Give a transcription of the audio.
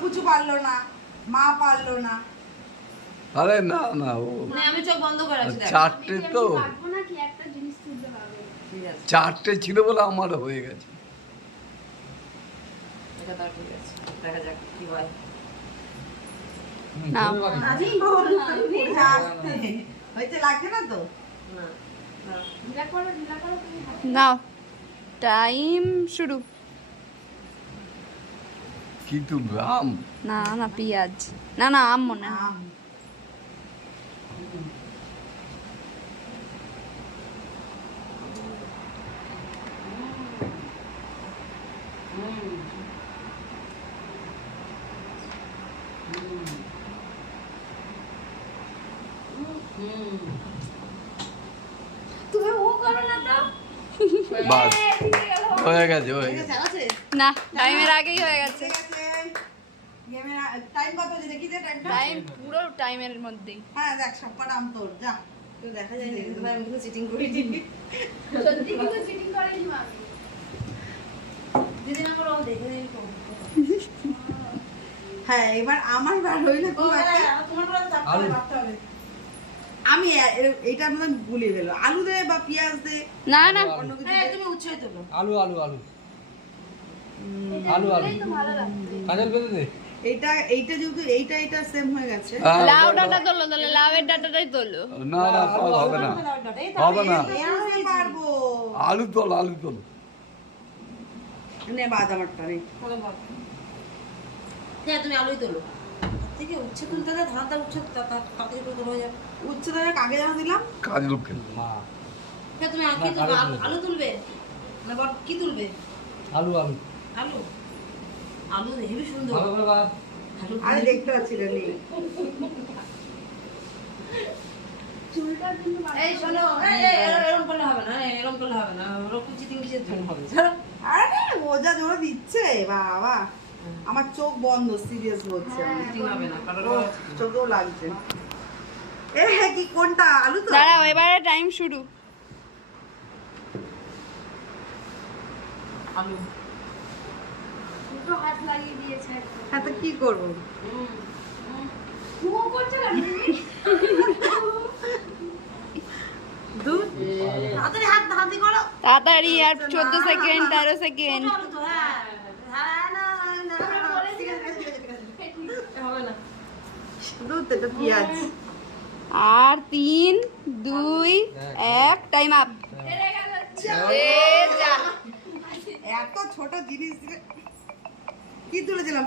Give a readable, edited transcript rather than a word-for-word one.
পুচু পারলো না, মা পারলো না। আরে না না ও আমি চোখ বন্ধ করে আছি। চারটে তো চারটে ছিল বলে আমার হয়ে গেছে। এটা তো ঠিক আছে, দেখা যাক কি হয়। না হয়েছে, লাগছে না তো? নাও টাইম শুরু। কি তুলবে আম? না না পেঁয়াজ, না না আম মনে হয়। আম। তুমি ও করো না তো। বাস হয়ে গেছে হয়ে ঠিক গেছে। আছে, আছে? না টাইমের আগেই হয়ে গেছে। ঠিক আছে। গেমের টাইম কত দিলে? কি দে টাইমটা? টাইম পুরো টাইমের মধ্যেই। হ্যাঁ দেখ, সবকটা আম তোর, যা। কেউ দেখা যায় না। কিন্তু আমি কিন্তু চিটিং করে দিবি। সত্যি কিন্তু চিটিং করেনি আমি। দিদি আমার ও দেখে দিই তো। হ্যাঁ, এবার আমার বার হইলে খুব একটা তোমার বলা চাপতে হবে, ভাবতে হবে। আমি এইটা মানে ভুলে গেল। আলু দে বা পেঁয়াজ দে, না না অন্য কিছু হ্যাঁ দে। তুমি উৎসাহ তোলো। আলু আলু আলু আলু আলু কাজল বেঁধে দে। এইটা যেহেতু এইটা সেম হয়ে গেছে। হ্যাঁ, লাউ ডাটা তোলো, তাহলে লাউয়ের ডাটাটাই তোলো। না না সব হবে না, এই তো হবে না। আমি পারবো। আলু তোল আলু তোল। নে বাদ আমারটা নে। ভালো বল। হ্যাঁ তুমি আলুই তোলো। তার থেকে উচ্ছে তুলতে গেলে ধানটা উচ্ছে তাড়াতাড়ি করে তোলা হয়ে যাবে। উচ্চ ধরে কাকে যেন দিলাম? কাজ লোককে মা হ্যাঁ তুমি কি তুলবে? আলু তুলবে না বল কি তুলবে? আলু আলু আলু আলু হেবি সুন্দর। ভালো করে বাদ। আলু আরে দেখতে পাচ্ছি না, নেই। এই শোনো, এরকম করলে হবে না, এরকম করলে হবে না, ওরকম চিটিং কিসের জন্য হবে? আরে মজা জোরে দিচ্ছে বাবা। আমার চোখ বন্ধ, সিরিয়াস বলছে। চিটিং হবে না, কারণ ও, চোখেও লাগছে। এ হ্যাঁ, কি কোনটা? আলু তো? দাঁড়াও এবারে টাইম শুরু। আলু। দুটো হাত লাগিয়ে দিয়েছে একদম। হ্যাঁ, তো কি করবো? ও করছে না দুধ? তাড়াতাড়ি হাত দিয়ে করো। তাড়াতাড়ি, আর 14 সেকেন্ড, 13 সেকেন্ড। আলু তো হ্যাঁ। হ্যাঁ না না ঠিক আছে, ঠিক আছে, ঠিক আছে। হবে না। দুধ, এটা পেঁয়াজ। আর 3 2 1 টাইম আপ। এত ছোট জিনিস দিয়ে কি তুলেছিলাম?